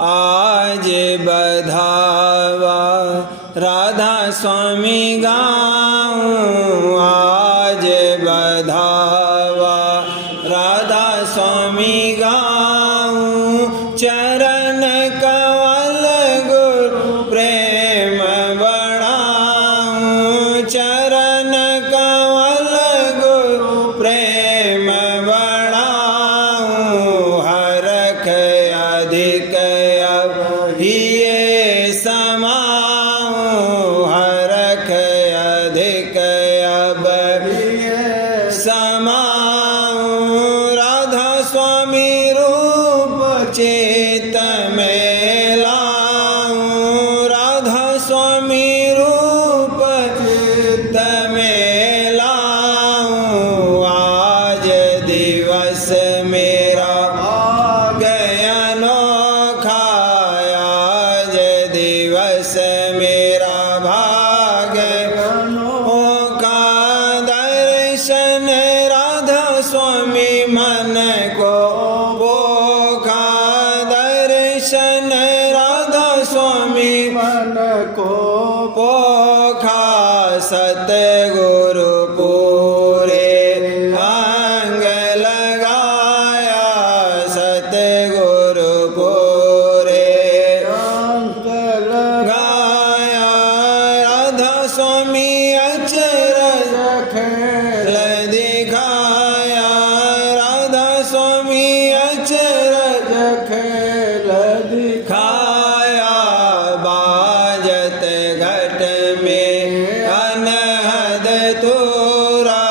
आज बधावा राधा स्वामी गाऊं, आज बधावा राधा स्वामी गाऊं। चरण कमल गुरु प्रेम बढ़ाऊं, चरण कमल गुरु प्रेम बढ़ाऊं। हरख अधिक ये समाऊं, हरख अधिक अब समाऊं। राधा स्वामी रूप चेत में लाऊं, राधा स्वामी रूप चेत में लाऊं। आज दिवस मेरा गया अनोखा, आज दिवस मेरा भाग्य अनोखा। दर्शन राधा स्वामी मन को भोगा, दर्शन राधा स्वामी मन को भोगा। सतगुरु पूरे अंग लगाया, सतगुरु पूरे अंग लगाया। राधा स्वामी अचरज खेल दिखाया, राधा स्वामी अचरज खेल दिखाया। बाजत घट में अनहद तोरा,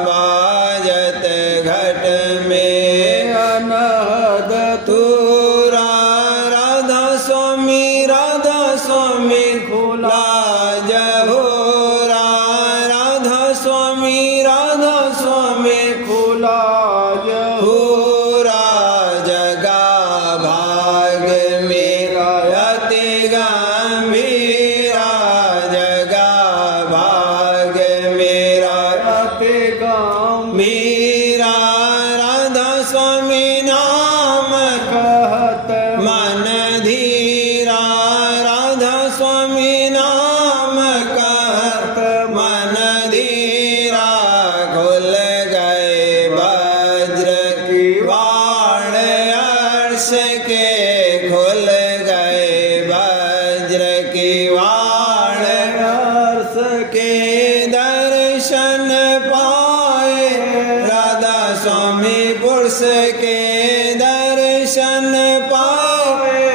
बाजत घट में अनहद तोरा। राधा स्वामी खुला जहोरा, राधा स्वामी खुला जहोरा। जगा भाग मेरा अति गंभीरा, जगा भाग मेरा अति गंभीरा। राधा स्वामी नाम कहत मन धीरा, राधा स्वामी नाम कहत मन धीरा। खुल गए वज्र की वाण अर्श के, खुल गए वज्र की वाण अर्श के। दर्शन पाए राधा स्वामी पुरुष के, दर्शन पाए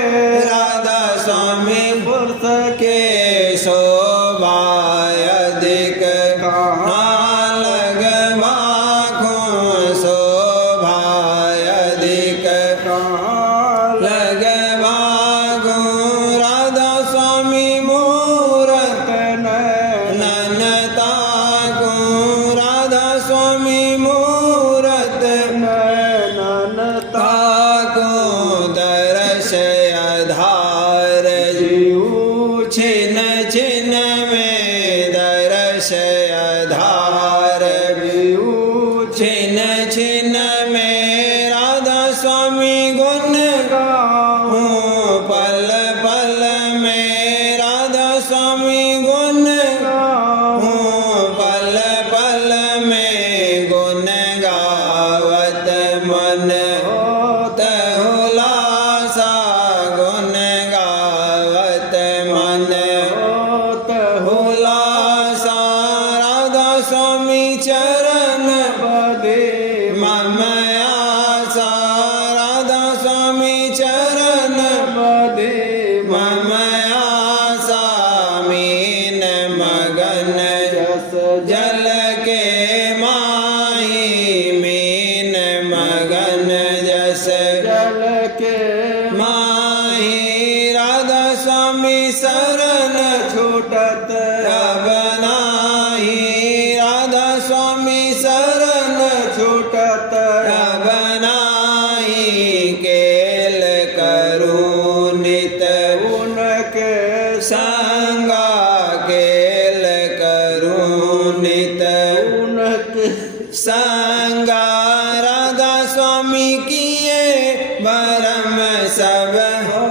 राधा स्वामी पुरुष के। शोभा अधिक कहाँ लग भाखों, शोभा अधिक कहाँ लग भाखों। राधा स्वामी मूरत ननता को, राधा स्वामी मूरत ननता को। दर्श आधार जीव छिन छिन में, दर्श आधार जीव छिन छिन में। राधा स्वामी गुण गाऊं पल पल में, राधा स्वामी गुण गाऊं पल पल में। गुण गावत मन होत हुलासा, गुण गावत मन होत हुलासा। राधा स्वामी चरण बदे मम आसा, राधा स्वामी चरण बदे मम आसा। मीन मगन जस जल के माही, मीन मगन जस जल के माही। राधा स्वामी शरण छूटत अब नाही, राधा स्वामी शरण छूटत अब नाही। केल करूं नित उनके संगा, केल करूं नित उनके संगा। राधा स्वामी किए भरम सब हो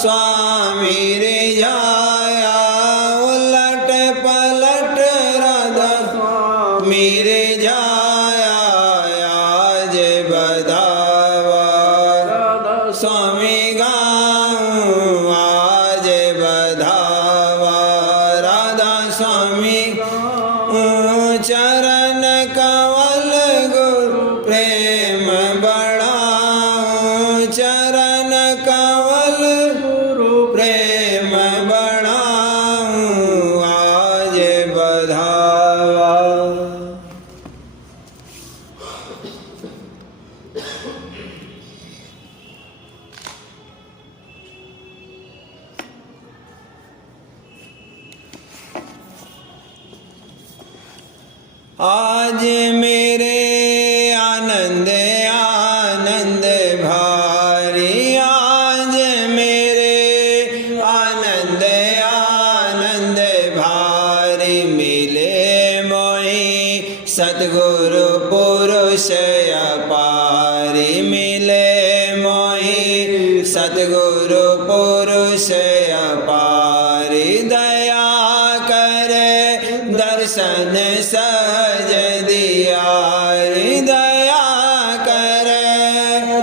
स्वामी रिझाया उलट पलट राधा स्वामी रिझाया आज बधावा राधा स्वामी गाऊं आज बधावा राधा स्वामी चरण कमल गुरु प्रेम बढ़ाऊं चरण कमल गुरु प्रेम बढ़ाऊं आज बधावा। आज मेरे आनंद आनंद भारी आज मेरे आनंद आनंद भारी मिले मोहि सतगुरु पुरुष अपारी मिले मोहि सतगुरु पुरुष अपारी दया करे दर्शन सहज दिया दया करे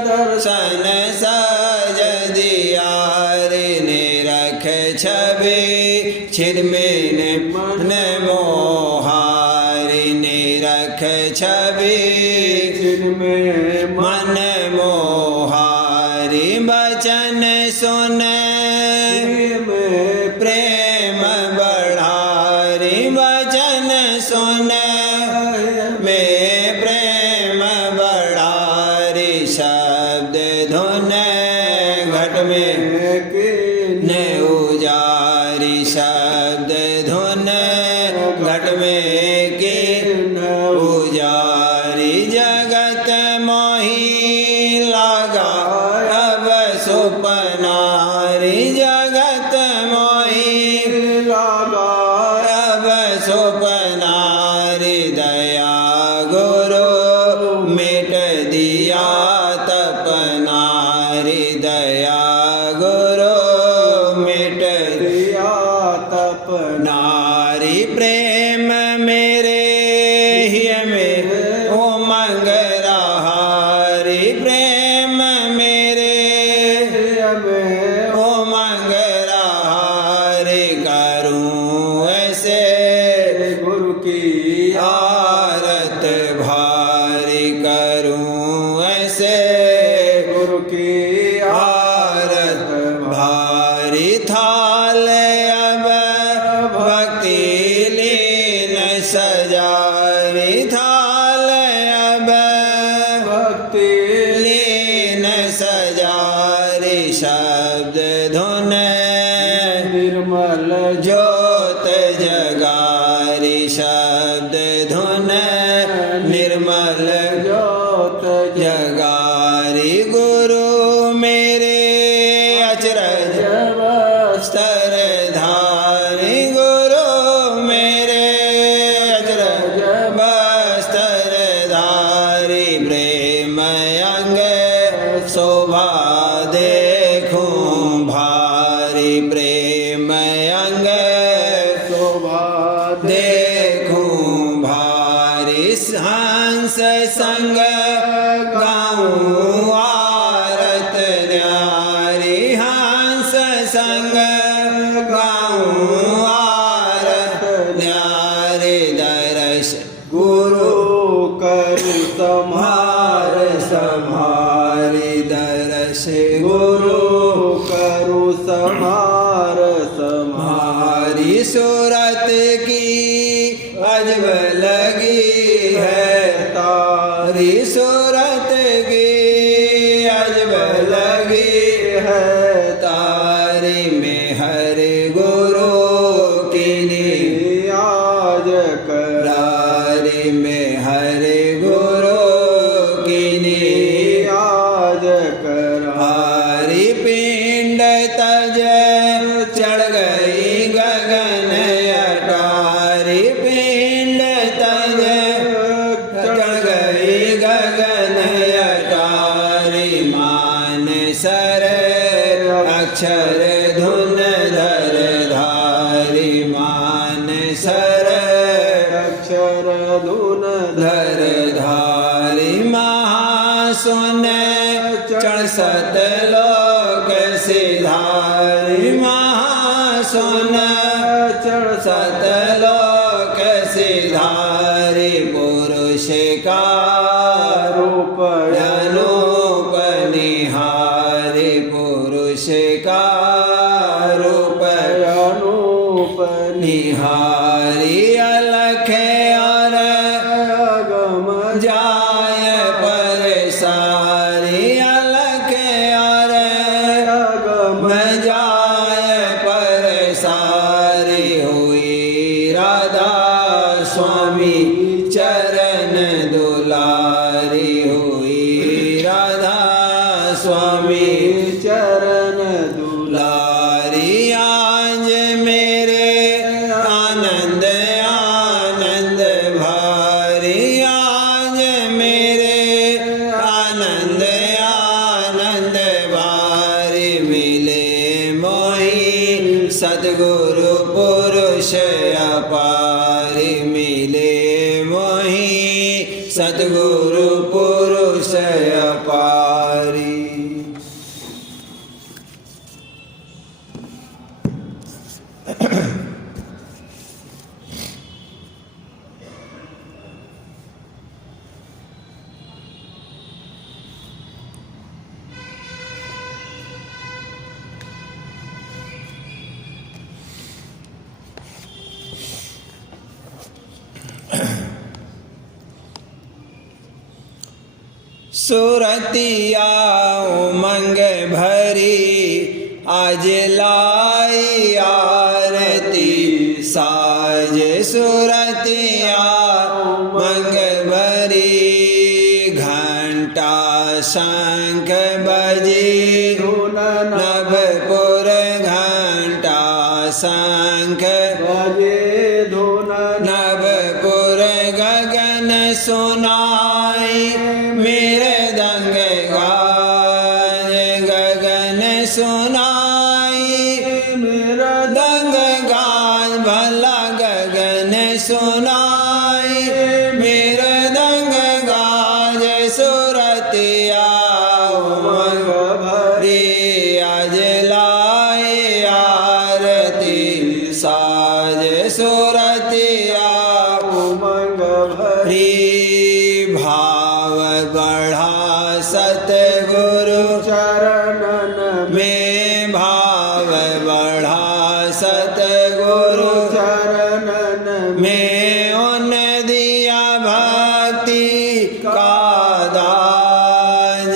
दर्शन सहज दिया निरख छवि छिदमिन मन मोहारी निरख छवि छिदमिन मन मोहारी वचन सुन प्रेम बढ़ारी वचन सुन में प्रेम बढ़ारी शब्द धुन घट में न उजारी शब्द धुन घट में के उजारी जगत मोहि लगा अब सुपनारी जगत मोहि लगा अब सुपनारी दया गुरु मिट दिया तपनारी दया गुरु मिट दिया तपनारी प्रेम मेरे हिय में उमंग रहारी प्रेम मेरे हिय में उमंग रहारी करूं ऐसे गुरु की आरत भारी करूं ऐसे गुरु की आरत भारी थाल अब भक्ति लीन सजारी थाल अब भक्ति लीन सजारी शब्द धुन निर्मल ज्योत जगारी शब्द धुन निर्मल ज्योत जगारी गुरु मेरे अचरज वस्त्र धारी गुरु मेरे अचरज वस्त्र धारी प्रेम अंग शोभा देखूं भारी प्रेम अंग शोभा देखूं भारी हंस संग गाऊं आरत न्यारी हंस संग गाऊं आरत न्यारी दर्श गुरु करु सम्हार सम्हारी दर्श गुरु करु सम्हार सम्हारी सूरत की अजब लगी है तारी सूरत की अजब लगी है तारी में हर गुरु की नियाज करारी में हर गुरु की नियाज करारी पिंड तज चढ़ गई गगन अटारी पिंड तज चढ़ गई गगन अटारी मान सर अक्षर 67 लोक सिधारी महासुन 67 लोक सिधारी पुरुष का रूप अनूप निहारी पुरुष का रूप अनूप निहारी अलख और अगम जाय पर सारी अलख और अगम जाय पर सारी हुई राधा स्वामी चरण दुलारी हुई राधा स्वामी चरण दुलारी आज मेरे आनंद आनंद भारी आज मेरे आनंद आनंद भारी मिले मोहि सद्गुरु पुरुष अपारी मिले मोहि सद्गुरु पुरुष अपारी। सुरतिया उमंग भरी आज लाई आरती साज सुरतिया उमंग भरी घंटा शंख बजी नभपुर घंटा शंख बजे नभपुर गगन सुनाई मेरे दंग गाज गगन सुनाई मेरा दंग गाज भला गगन सुनाई मेरे दंग गाज सुरतिया उमंग भरी आज लाई आरती साज सुरतिया उमंग भरी भाव बढ़ा सतगुरु चरणन में भाव बढ़ा सतगुरु चरणन में उन दिया भक्ति का दाज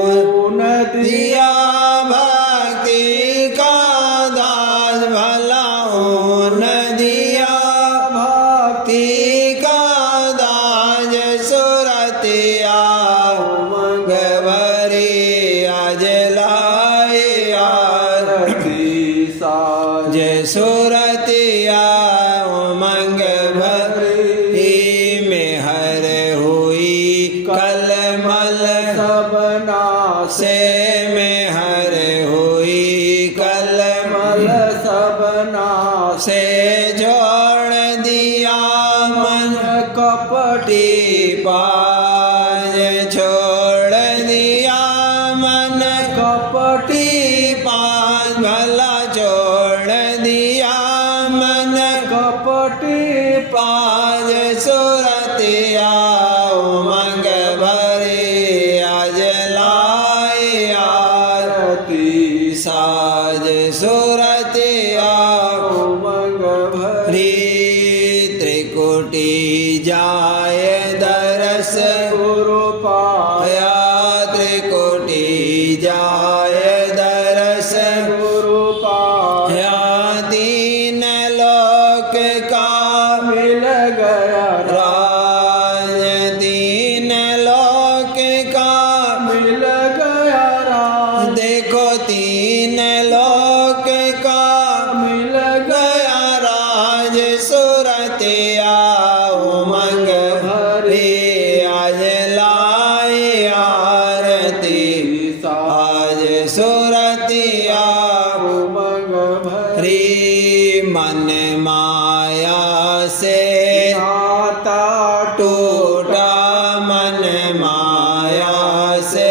उन दिया भक्ति का दाज भला उन दिया भक्ति का दाज सुरतिया उमंग भरी आज लाई आरती साज सुरतिया उमंग भरी में हर हुई कलमल सबना से में हर हुई कलमल सबना से जोड़ दिया मन कपटी पाज छोड़ दिया मन कपटी पाज भला छोड़ दिया मन कपटी पाज सुरतिया उमंग भरी आज लाई आरती साज सुरतिया उमंग भरी त्रिकुटी जाय दरस गुरु पाया त्रिकुटी जाय दरस गुरु पाया तीन लोक का मिल गया राज तीन लोक का मिल गया राज देखो तीन लोक का मिल गया राज सुरतिया उमंग भरी आज लाई आरती साज सुरतिया उमंग भरी मन माया से नाता टूटा मन माया से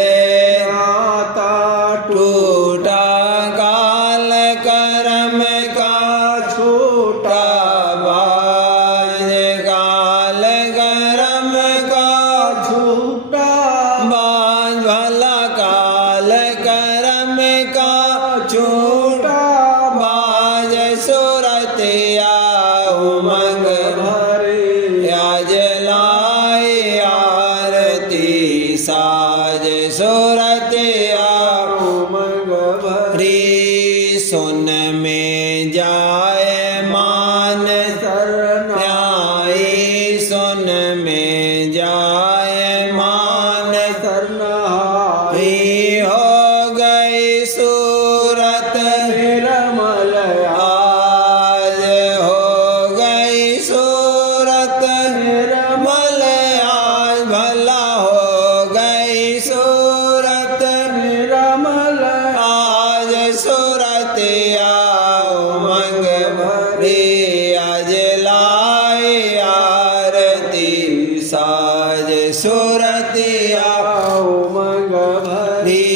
हो गई सूरत निर्मल आज हो गई सूरत निर्मल आज भला हो गई सूरत निर्मल आज सूरतिया उमंग भरी आज लाई आरती साज सूरतिया उमंग भरी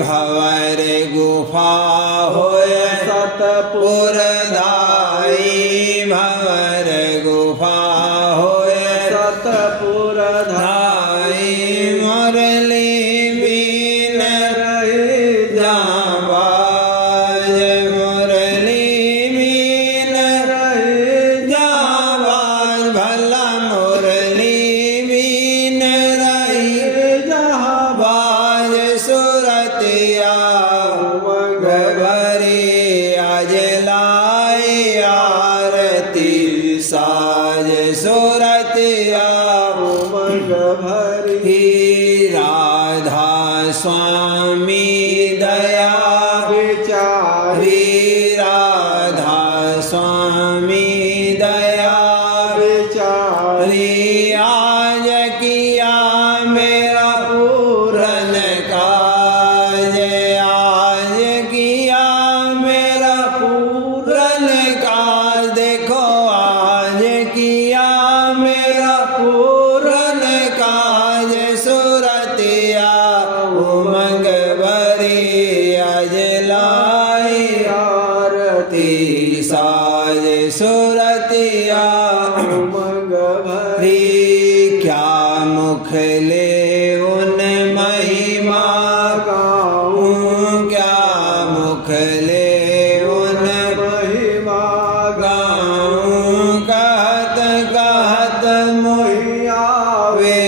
भवर गुफा होय सतपुरधाई भवर गुफा होय सतपुरधाई मुरली बीन रही जाबाज मुरली बीन रही जाबाज भला मुरली बीन रही जहाबाज बाज सुरतिया उमंग भरी आज लाई आरती साज सुरतिया उमंग भरी ही राधा स्वामी दया विचारी हरी राधा स्वामी दया विचारी हरी आज किया मेरा पूरन काज आज किया मेरा पूरन काज देखो आज किया मेरा पूरन काज सुरतिया उमंग भरी आज लाई आरती आरती साज सुरतिया उमंग भरी हरी क्या मुख ले उन महिमा गाऊं क्या मुख ले उन महिमा गाऊं कहत कहत मोहिया वे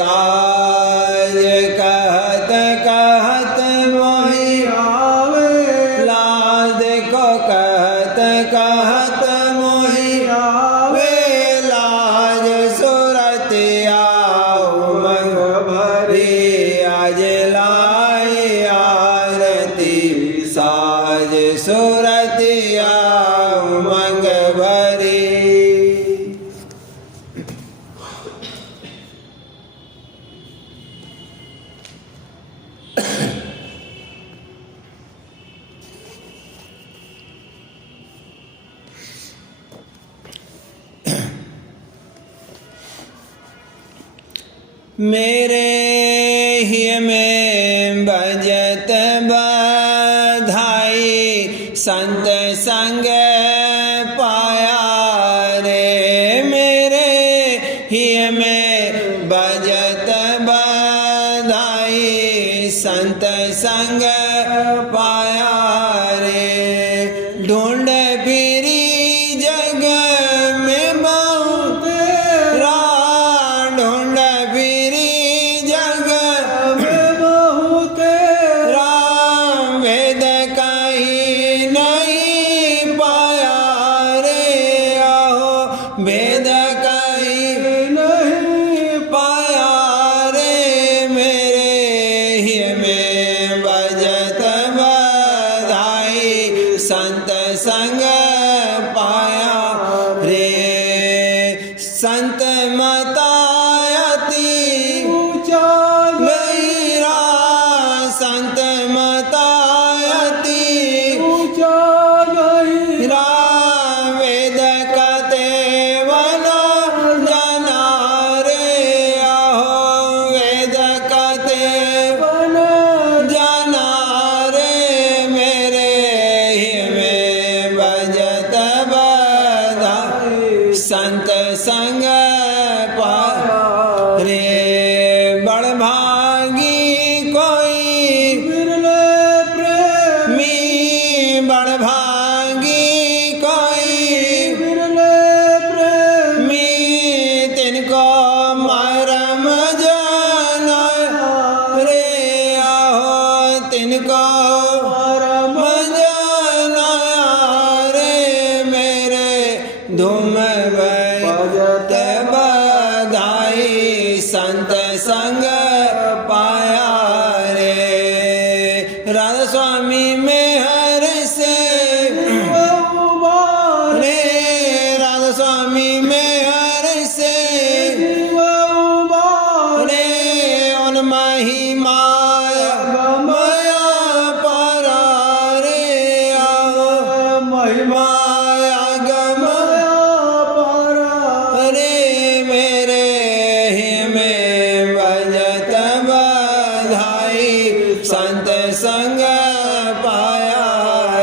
लाज कहत कहत मोहि आवे लाज देखो कहत कहत मोहि आवे वे लाज सुरतिया उमंग भरी आज लाई आरती साज सुरतिया उमंग भरी मेरे ही में बजत बधाई संत संग पाया रे मेरे ही में बजत बधाई संत संग पाया रे ढूंढ फिरी जग में बहुत ढूंढ फिरी जग में बहुत राम वेद कहीं नहीं पाया रे आहो वेद कहीं नहीं पाया रे मेरे ही में बजत बधाई संत संग पाया रे संत मतायती ऊंचा गैरा संत मतायती ऊंचा गई राम वेद कते वना जना रे आहो वेद कते बन जाना रे मेरे ही में बजत बधाई संत संग पाया रे बड़भागी कोई बिरले प्रेम मी बड़भागी कोई बिरले प्रेम मी तिनको मरम जाना रे आहो तिनको परम जाना रे मेरे धूम बजत बधाई संत संग पाया राधा स्वामी में हर से रे राधा स्वामी में हर से रे उन महिमा माया परा रे आओ माया गमाया परा रे मेरे ही में बजत बधाई संत संग पाया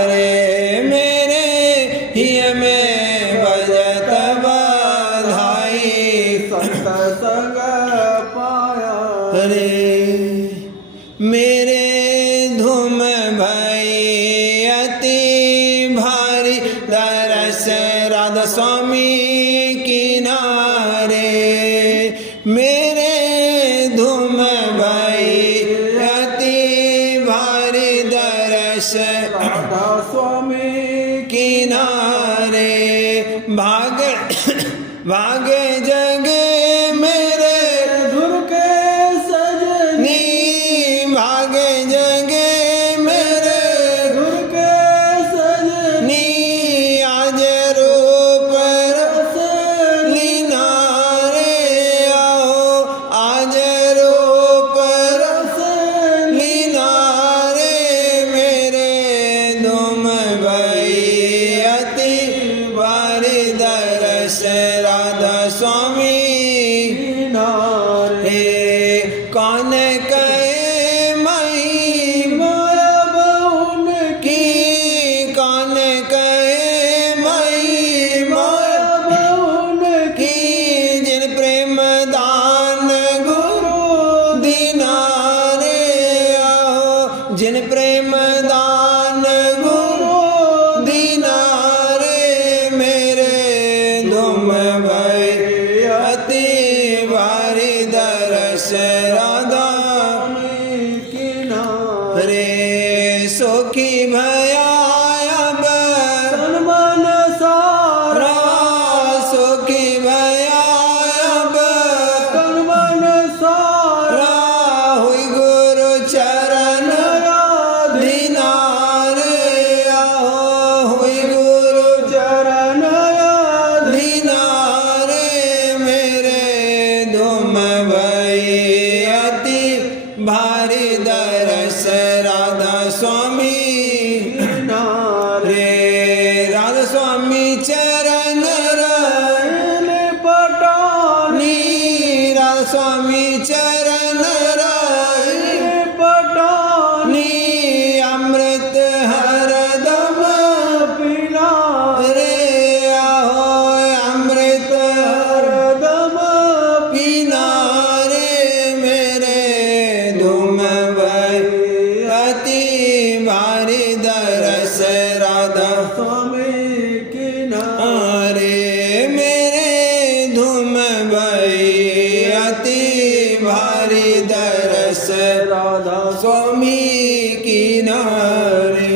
रे मेरे ही में बजत बधाई संत संग पाया रे मेरे धूम भई अति भारी दरस राधा स्वामी किनारे मेरे धूम भई अति भारी दरस राधा स्वामी किनारे भाग भाग जग मेरे धुर के सजनी नी भाग जग मेरे धुर के सजनी नी आज रूप रस लीना रे आओ आज रूप रस लीना रे मेरे धूम भई अति भारी दरस राधा स्वामी नारे रे कौन कहे मई माया बहुन की कौन कहे मई माया बहुन की जिन प्रेम दान गुरु दीनारे आओ जिन प्रेम दान गुरु दीनारे मेरे धूम भई अति भारी दरस राधा किनारे रे सुखी भया अब तन मन सारा सुखी भया अब तन मन सारा हुई गुरु चरण दीनारे आओ हुई गुरु चरण दीनारे मेरे धूम भई अति भारी दरस राधा स्वामी नारे रे राधा स्वामी चरण ने पटानी नी राधा स्वामी चरण पटानी नी अमृत हरदम पीना रे आहो अमृत हरदम पीना रे मेरे धूम भई अति भारी दरस राधा स्वामी किनारे रे मेरे धूम भई अति भारी दरस राधा स्वामी किनारे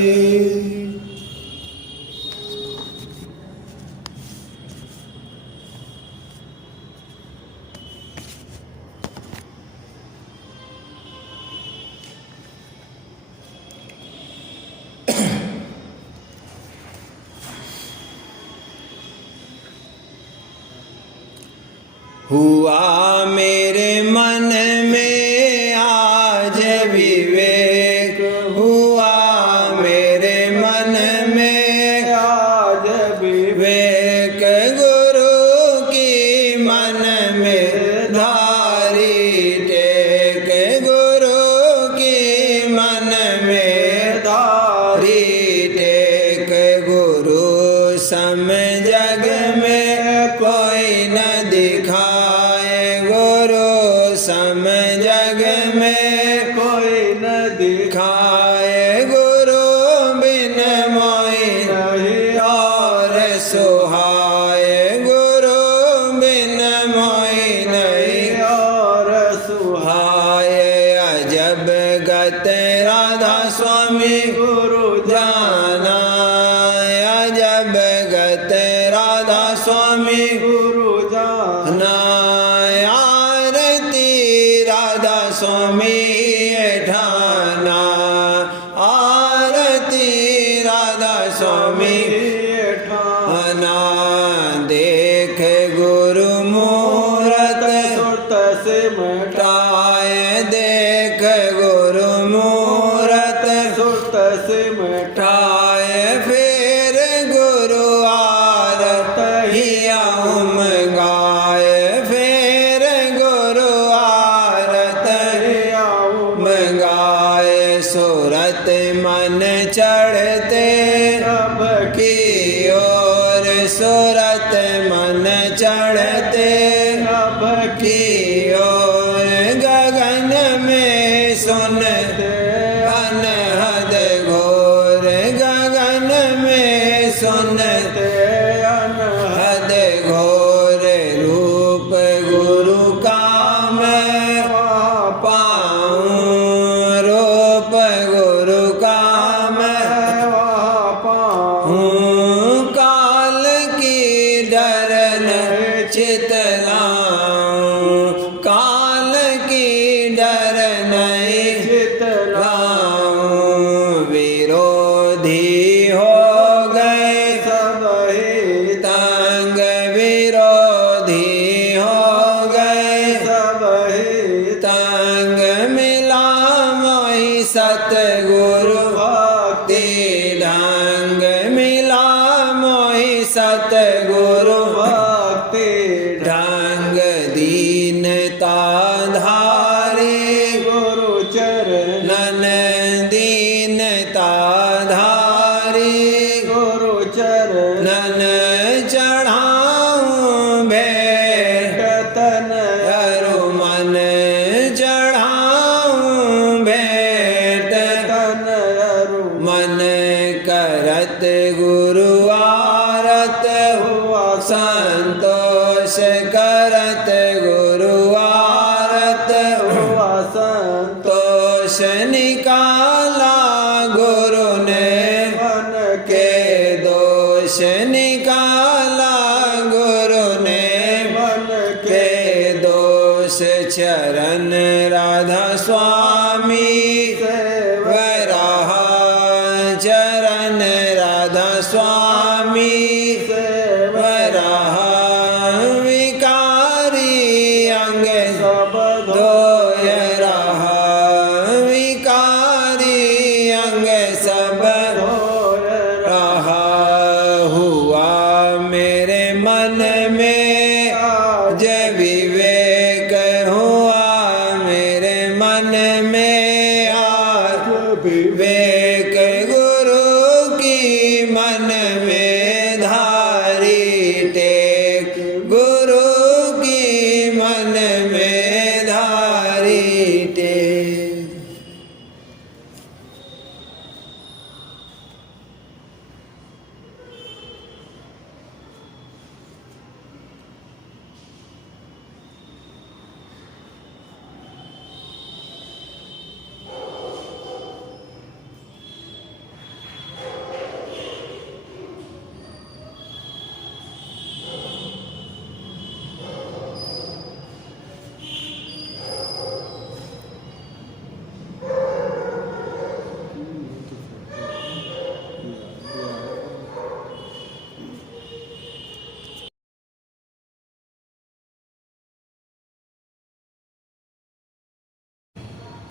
हुआ मेरे मन में आज विवेक हुआ मेरे मन में आज विवेक गुरु की मन में धारी टेक गुरु की मन में धारी टेक गुरु सम जग में कोई न दिखाए गुरु सम जग में कोई न दिखाए गुरु बिन मोई नहीं और सुहाए गुरु बिन मोई नहीं और सुहाय हाय अजब गत राधा स्वामी गुरु जाना अजब गत राधा स्वामी गुरु जाना आरती राधा स्वामी ठाना तस मिठाए ठाए फिर गुरु आरत हिया गाए फिर गुरु आरत गाए सूरत मन चढ़ते सब की ओर सूरत मन चढ़ते सब की ओर गगन में सुनते अनहद घोर गगन में सुनते हद घोर रूप गुरु का मैं पाऊं रूप गुरु का मैं हूँ काल की डरन चितलाऊं काल की डर नहीं चितलाऊं विरोधी हो गए सब ही तंग विरोधी हो गए सब ही तंग मिला मोहि सतगुरु भक्ति ढंग मिला मोहि सतगुरु भक्ति ढंग दीनता धारे गुरु चरण नन दीनता धारे गुरु चरण नन चढ़ाऊं भेंट तन अरु मन चढ़ाऊं भेंट तन अरु मन करत गुरु आरत हुआ संतोष करत गुरु आरत हुआ संतोष तोष निकाला गुरु ने मन के दोष निकाला गुरु ने मन के दोष चरण राधा स्वामी वराहा चरण राधा स्वामी वराहा विकारी अंग सब धोय रहा विकारी अंग सब रहा हुआ मेरे मन में जय विवेक हुआ मेरे मन में आज विवेक गुरु की मन में धारी टेक गुरु की मन में धारी टेक।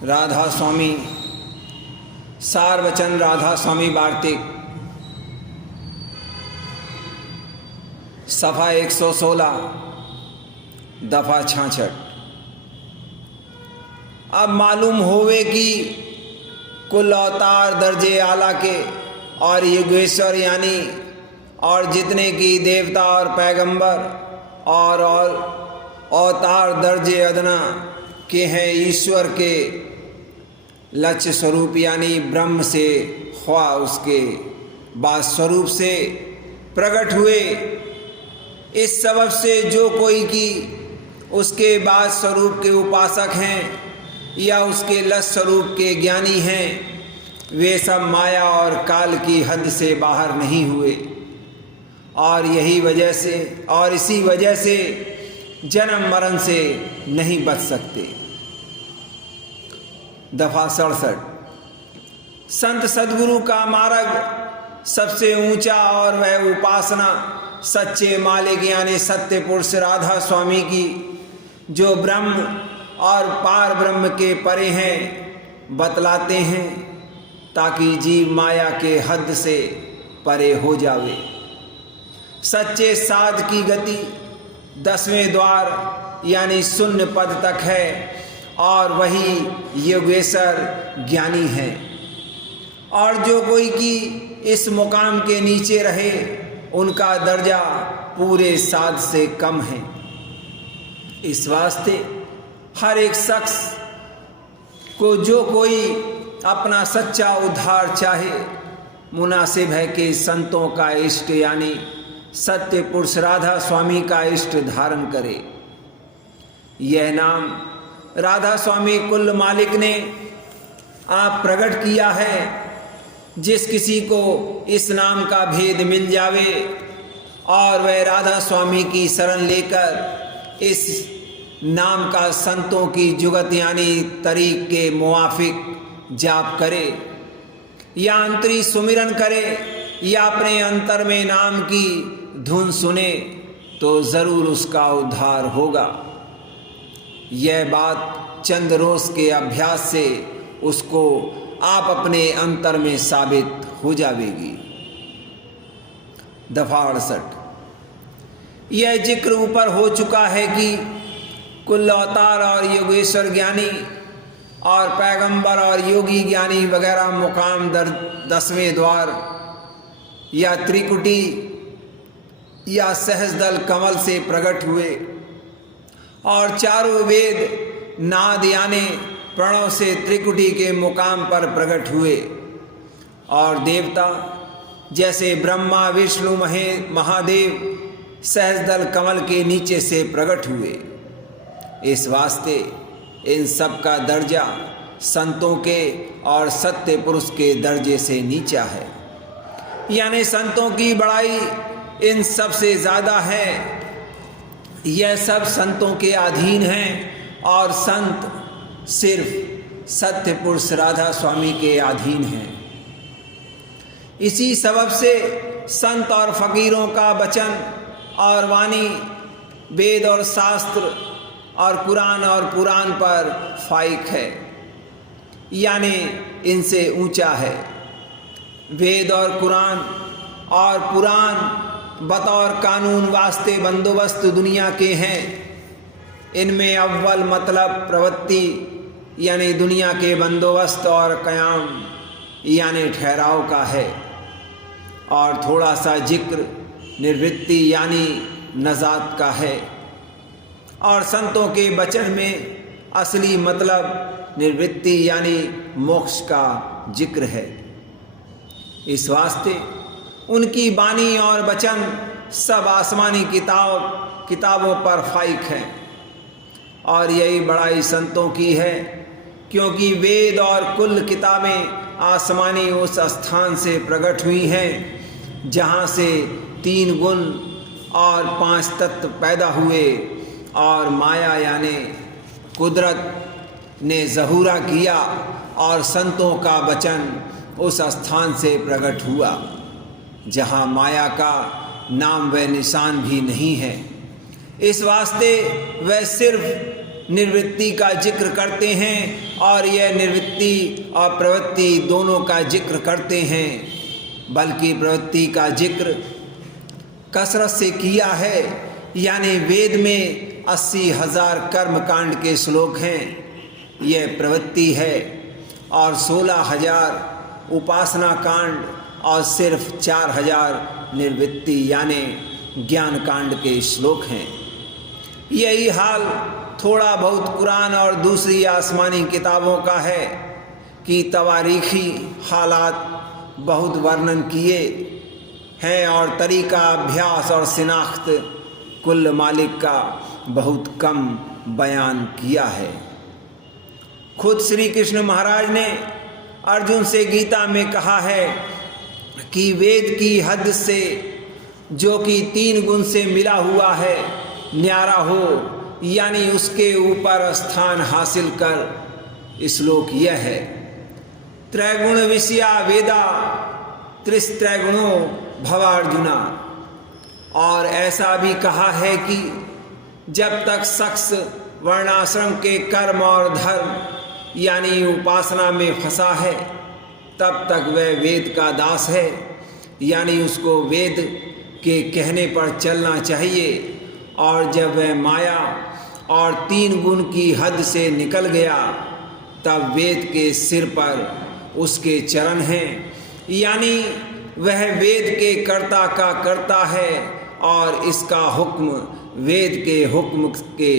राधा स्वामी सार वचन राधा स्वामी वार्तिक सफा 116 दफा 66। अब मालूम होवे कि कुल अवतार दर्जे आला के और युगेश्वर यानी और जितने की देवता और पैगंबर और अवतार दर्जे अदना के हैं ईश्वर के लक्ष्य स्वरूप यानी ब्रह्म से ख्वा उसके बाद स्वरूप से प्रकट हुए। इस सबब से जो कोई की उसके बाद स्वरूप के उपासक हैं या उसके लक्ष्य स्वरूप के ज्ञानी हैं, वे सब माया और काल की हद से बाहर नहीं हुए और यही वजह से और इसी वजह से जन्म मरण से नहीं बच सकते। दफा 67। संत सद्गुरु का मार्ग सबसे ऊंचा और वह उपासना सच्चे मालिक यानी सत्य पुरुष राधा स्वामी की, जो ब्रह्म और पार ब्रह्म के परे हैं, बतलाते हैं। ताकि जीव माया के हद से परे हो जावे। सच्चे साध की गति 10वें द्वार यानी शून्य पद तक है और वही योगेश्वर ज्ञानी है। और जो कोई की इस मुकाम के नीचे रहे उनका दर्जा पूरे साध से कम है। इस वास्ते हर एक शख्स को जो कोई अपना सच्चा उद्धार चाहे, मुनासिब है कि संतों का इष्ट यानी सत्य पुरुष राधा स्वामी का इष्ट धारण करे। यह नाम राधा स्वामी कुल मालिक ने आप प्रकट किया है। जिस किसी को इस नाम का भेद मिल जावे और वह राधा स्वामी की शरण लेकर इस नाम का संतों की जुगत यानी तरीक के मुवाफिक जाप करे या अंतरी सुमिरन करे या अपने अंतर में नाम की धुन सुने तो जरूर उसका उद्धार होगा। यह बात चंद रोज के अभ्यास से उसको आप अपने अंतर में साबित हो जाएगी। दफा 68। यह जिक्र ऊपर हो चुका है कि कुल अवतार और योगेश्वर ज्ञानी और पैगंबर और योगी ज्ञानी वगैरह मुकाम 10वें द्वार या त्रिकुटी या सहस्रदल कमल से प्रकट हुए और चारों वेद नाद यानी प्रणव से त्रिकुटी के मुकाम पर प्रकट हुए और देवता जैसे ब्रह्मा विष्णु महादेव सहस्रदल कमल के नीचे से प्रकट हुए। इस वास्ते इन सब का दर्जा संतों के और सत्य पुरुष के दर्जे से नीचा है, यानी संतों की बड़ाई इन सब से ज़्यादा है। यह सब संतों के अधीन हैं और संत सिर्फ सत्य पुरुष राधा स्वामी के अधीन हैं। इसी सबब से संत और फकीरों का वचन और वाणी वेद और शास्त्र और कुरान और पुराण पर फाइक है, यानी इनसे ऊंचा है। वेद और पुराण बतौर कानून वास्ते बंदोबस्त दुनिया के हैं। इनमें अव्वल मतलब प्रवृत्ति यानी दुनिया के बंदोबस्त और कयाम यानी ठहराव का है, और थोड़ा सा जिक्र निर्वृत्ति यानी नजात का है। और संतों के वचन में असली मतलब निर्वृत्ति यानी मोक्ष का जिक्र है। इस वास्ते उनकी वाणी और वचन सब आसमानी किताबों पर फाइक हैं, और यही बड़ाई संतों की है, क्योंकि वेद और कुल किताबें आसमानी उस स्थान से प्रकट हुई हैं जहाँ से 3 गुण और 5 तत्व पैदा हुए और माया यानी कुदरत ने ज़हूरा किया, और संतों का वचन उस स्थान से प्रकट हुआ जहाँ माया का नाम व निशान भी नहीं है। इस वास्ते वह सिर्फ निर्वृत्ति का जिक्र करते हैं, और यह निर्वृत्ति और प्रवृत्ति दोनों का जिक्र करते हैं, बल्कि प्रवृत्ति का जिक्र कसरत से किया है। यानी वेद में 80,000 कर्मकांड के श्लोक हैं, यह प्रवृत्ति है, और 16,000 उपासना कांड और सिर्फ 4,000 निर्वृत्ति यानी ज्ञान कांड के श्लोक हैं। यही हाल थोड़ा बहुत कुरान और दूसरी आसमानी किताबों का है कि तवारीखी हालात बहुत वर्णन किए हैं और तरीका अभ्यास और शिनाख्त कुल मालिक का बहुत कम बयान किया है। खुद श्री कृष्ण महाराज ने अर्जुन से गीता में कहा है कि वेद की हद से जो कि 3 गुण से मिला हुआ है न्यारा हो, यानी उसके ऊपर स्थान हासिल कर। श्लोक यह है, त्रैगुण विषया वेदा त्रिस्त्रैगुणो भवार्जुना। और ऐसा भी कहा है कि जब तक शख्स वर्णाश्रम के कर्म और धर्म यानी उपासना में फंसा है, तब तक वह वेद का दास है, यानी उसको वेद के कहने पर चलना चाहिए। और जब वह माया और 3 गुण की हद से निकल गया, तब वेद के सिर पर उसके चरण हैं, यानी वह वेद के कर्ता का कर्ता है और इसका हुक्म वेद के हुक्म के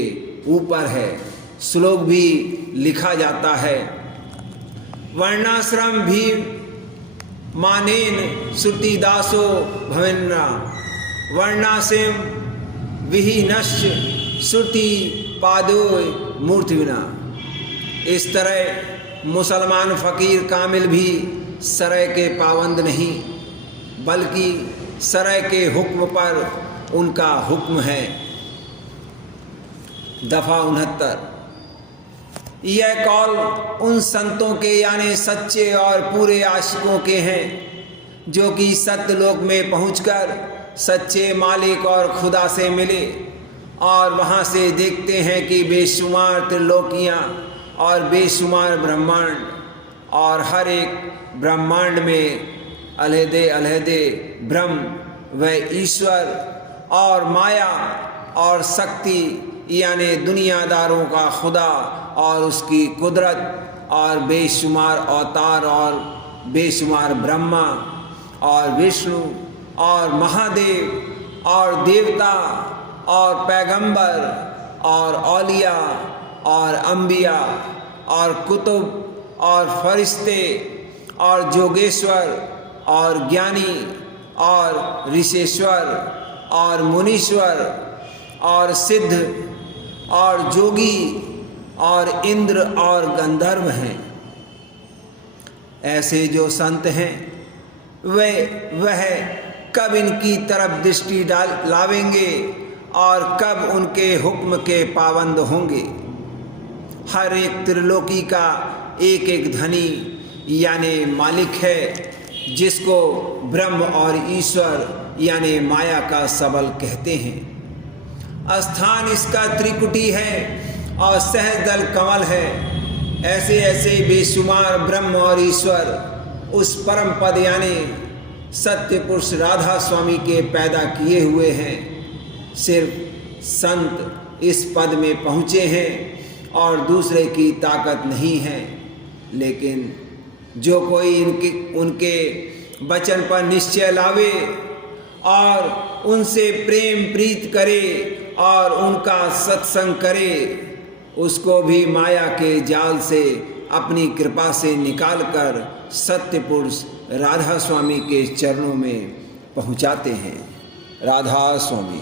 ऊपर है। श्लोक भी लिखा जाता है, वर्णाश्रम भी मानेन श्रुतिदासो भवेन्ना वर्णाश्रम विहीनश्च श्रुति पादोय मूर्तिविना। इस तरह मुसलमान फ़कीर कामिल भी शरय के पाबंद नहीं, बल्कि शरय के हुक्म पर उनका हुक्म है। दफ़ा 69। यह कौल उन संतों के यानी सच्चे और पूरे आशिकों के हैं, जो कि सत्यलोक में पहुंचकर सच्चे मालिक और खुदा से मिले और वहाँ से देखते हैं कि बेशुमार त्रिलोकियाँ और बेशुमार ब्रह्मांड, और हर एक ब्रह्मांड में अलहदे अलहदे ब्रह्म व ईश्वर और माया और शक्ति यानी दुनियादारों का खुदा और उसकी कुदरत और बेशुमार अवतार और बेशुमार ब्रह्मा और विष्णु और महादेव और देवता और पैगंबर और औलिया और अंबिया और कुतुब और फरिश्ते और जोगेश्वर और ज्ञानी और ऋषेश्वर और मुनीश्वर और सिद्ध और जोगी और इंद्र और गंधर्व हैं। ऐसे जो संत हैं वह कब इनकी तरफ दृष्टि लावेंगे और कब उनके हुक्म के पाबंद होंगे। हर एक त्रिलोकी का एक एक धनी यानी मालिक है, जिसको ब्रह्म और ईश्वर यानी माया का सबल कहते हैं। स्थान इसका त्रिकुटी है और सहजदल कमल है। ऐसे ऐसे बेशुमार ब्रह्म और ईश्वर उस परम पद यानी सत्य पुरुष राधा स्वामी के पैदा किए हुए हैं। सिर्फ संत इस पद में पहुँचे हैं और दूसरे की ताकत नहीं है। लेकिन जो कोई उनके वचन पर निश्चय लावे और उनसे प्रेम प्रीत करे और उनका सत्संग करे, उसको भी माया के जाल से अपनी कृपा से निकालकर सत्य पुरुष राधा स्वामी के चरणों में पहुंचाते हैं। राधा स्वामी।